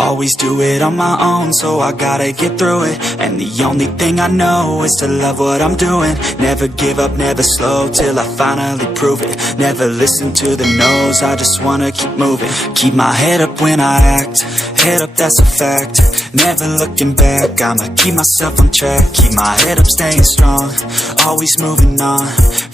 Always do it on my own, so I gotta get through it. And the only thing I know is to love what I'm doing. Never give up, never slow, till I finally prove it. Never listen to the no's, I just wanna keep moving. Keep my head up when I act, head up, that's a fact. Never looking back, I'ma keep myself on track. Keep my head up, staying strong, always moving on.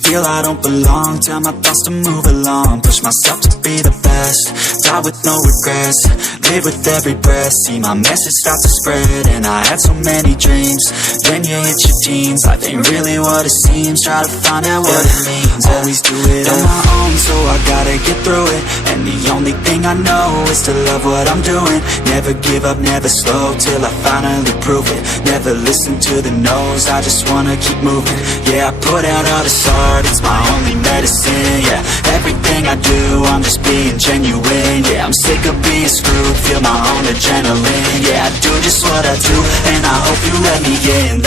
Feel I don't belong, tell my thoughts to move along. Push myself to be the best, die with no regrets. Live with every breath, see my message start to spread. And I had so many dreams, then you hit your teens. Life ain't really what it seems, try to find out what it means. Always do it on my own, so I gotta get through it. And the only thing I know is to love what I'm doing. Never give up, never slow, till I finally prove it. Never listen to the no's, I just wanna keep moving. Yeah, I put out all this art, it's my only medicine. Yeah, everything I do, I'm just being genuine. Yeah, I'm sick of being screwed, feel my own adrenaline. Yeah, I do just what I do, and I hope you let me in,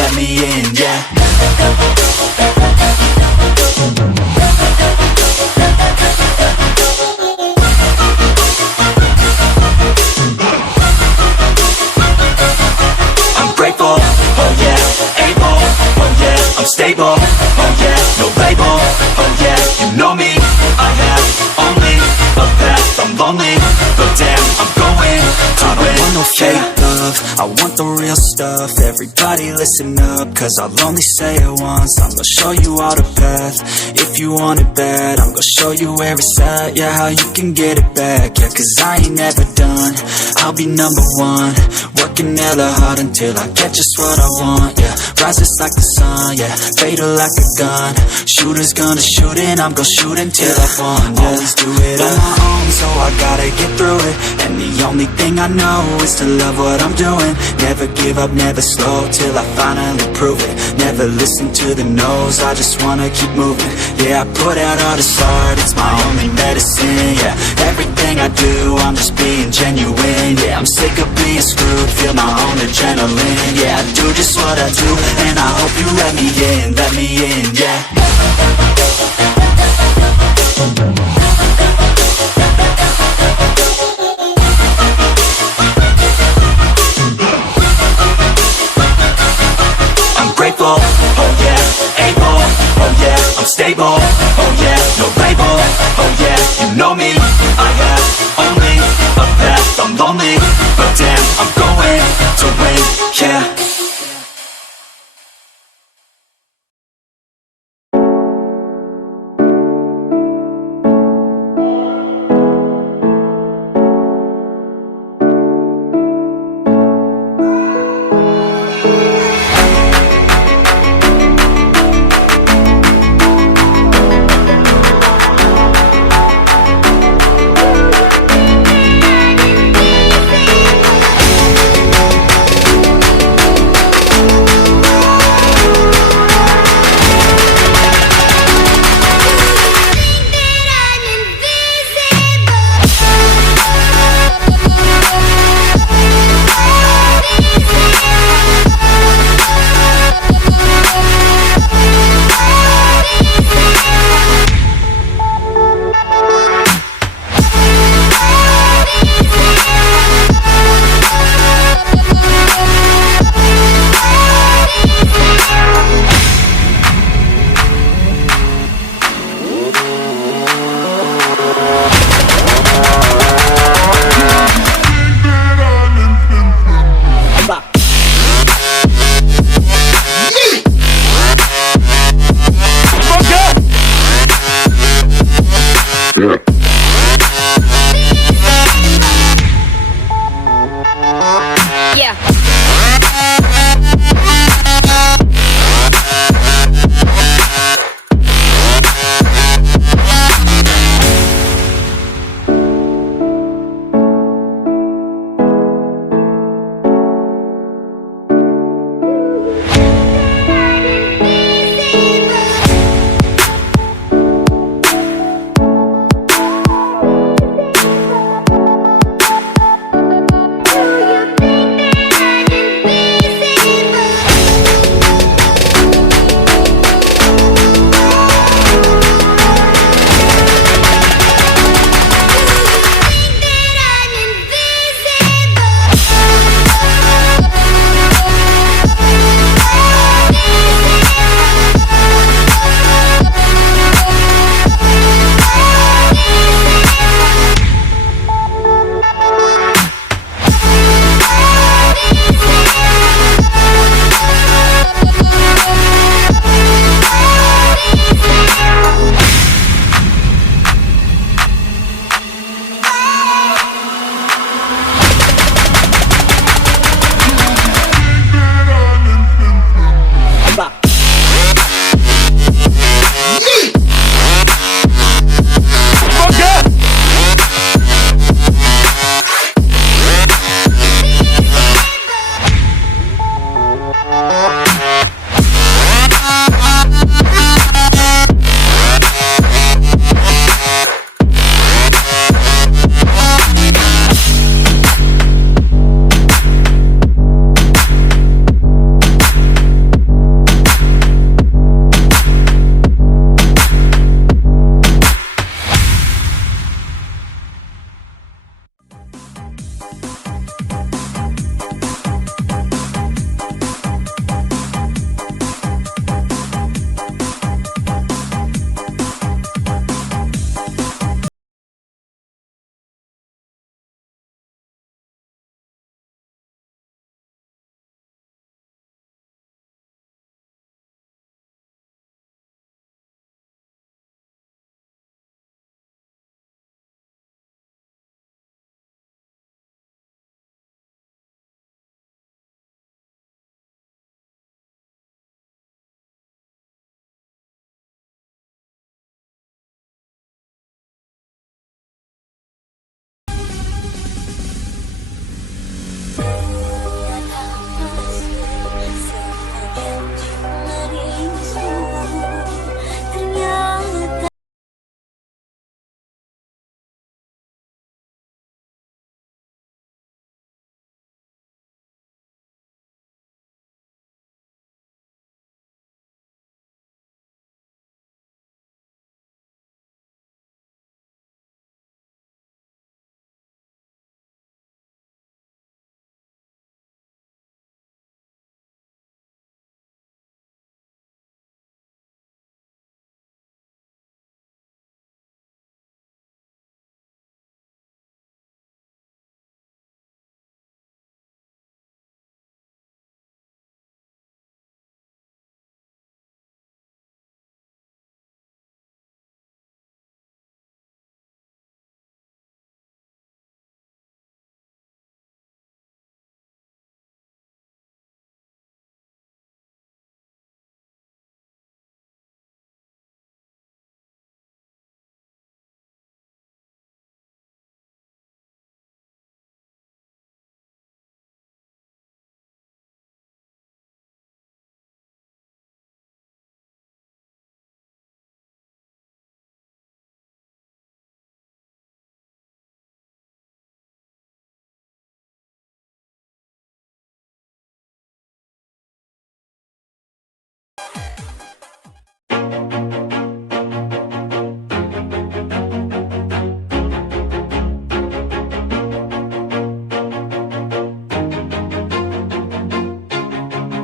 yeah. I'm grateful, oh yeah, able, oh yeah, I'm stable, oh yeah, no label, oh yeah, you know me, I have only a path, I'm lonely, but damn, I'm going to win. I don't want no fake love, I want the real stuff. Everybody listen up, cause I'll only say it once. I'm gonna show you all the path, if you want it bad. I'm gonna show you where it's at, yeah, how you can get it back. Yeah, cause I ain't never done, I'll be number one. Working hella hard until I get just what I want, yeah. Rises like the sun, yeah, fatal like a gun. Shooter's gonna shoot and I'm gonna shoot until I won, yeah. Always do it on my own, so I gotta get through it. And the only thing I know is to love what I'm doing. Never give up, never slow, till I finally prove it. Never listen to the no's, I just wanna keep moving. Yeah, I put out all this art, it's my only medicine. Yeah, everything I do, I'm just being genuine. Yeah, I'm sick of being screwed, feel my own adrenaline. Yeah, I do just what I do, and I hope you let me in, yeah. I'm grateful, oh yeah, able, oh yeah, I'm stable, oh yeah, no label, oh yeah, you know me, I have only a path, I'm lonely, but damn, I'm going to win, yeah.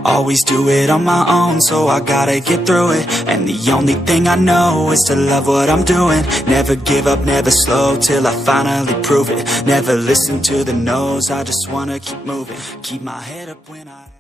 always do it on my own, so I gotta get through it. And the only thing I know is to love what I'm doing. Never give up, never slow, till I finally prove it. Never listen to the no's, I just wanna keep moving. Keep my head up when I